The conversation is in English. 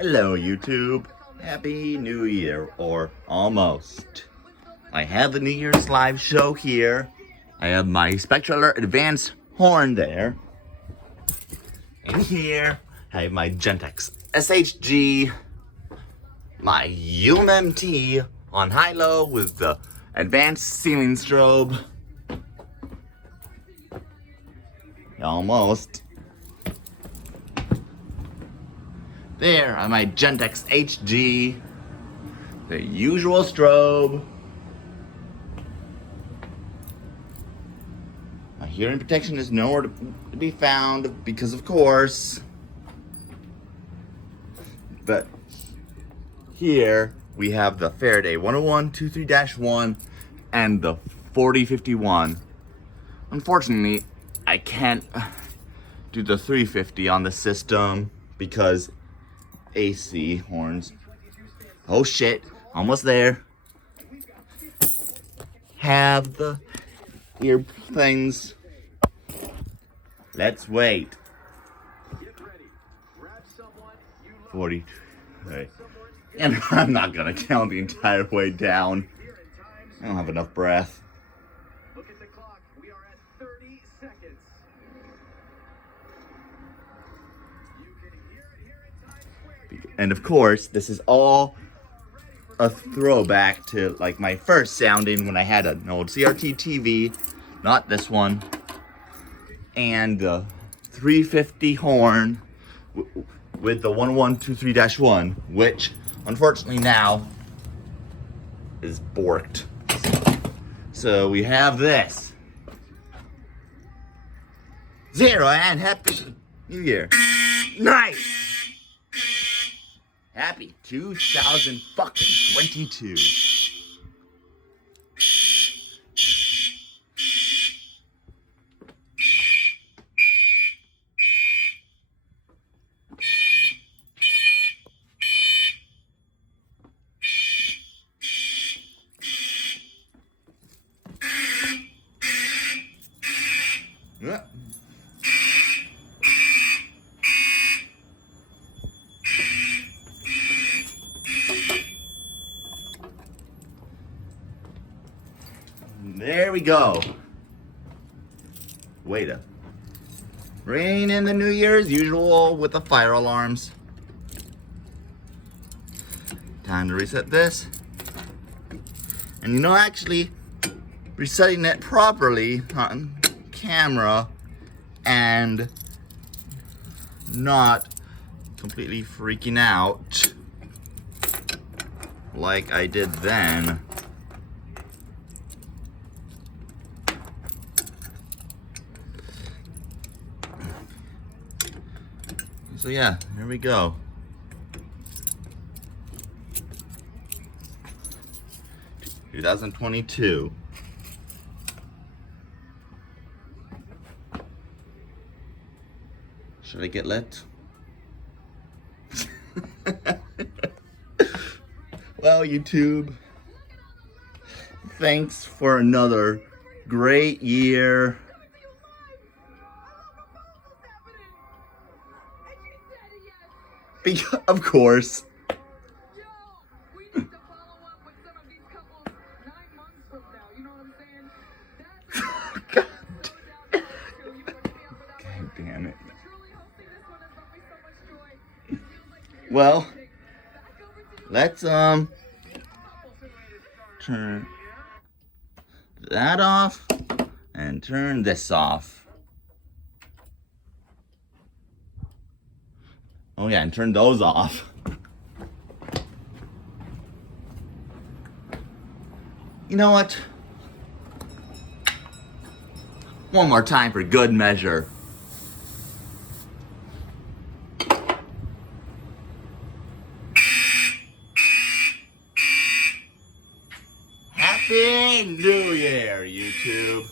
Hello, YouTube. Happy New Year, or almost. I have the New Year's live show here. I have my Spectra Alert Advanced horn there. And here, I have my Gentex SHG, my UMMT on high-low with the advanced ceiling strobe. Almost. There are my Gentex HG, the usual strobe. My hearing protection is nowhere to be found because, of course. But here we have the Faraday 101-23-1 and the 4051. Unfortunately, I can't do the 350 on the system because AC horns. Oh shit, almost there. Have the ear things. Let's wait. 40. Right. And I'm not gonna count the entire way down. I don't have enough breath. Look at the clock. We are at 30 seconds. And of course, this is all a throwback to like my first sounding when I had an old CRT TV, not this one, and the 350 horn with the 101-23-1, which unfortunately now is borked. So we have this. Zero and Happy New Year. Nice! Happy 2022. Yeah. There we go. Way to ring in the New Year as usual with the fire alarms. Time to reset this. And you know, actually, resetting it properly on camera and not completely freaking out like I did then. So yeah, here we go. (2022). Should I get lit? Well, YouTube, thanks for another great year. Of course. We need to follow up with some of these couples 9 months from now. You know what I'm saying? God damn it. Well, let's turn that off and turn this off. Oh yeah, and turn those off. You know what? One more time for good measure. Happy New Year, YouTube.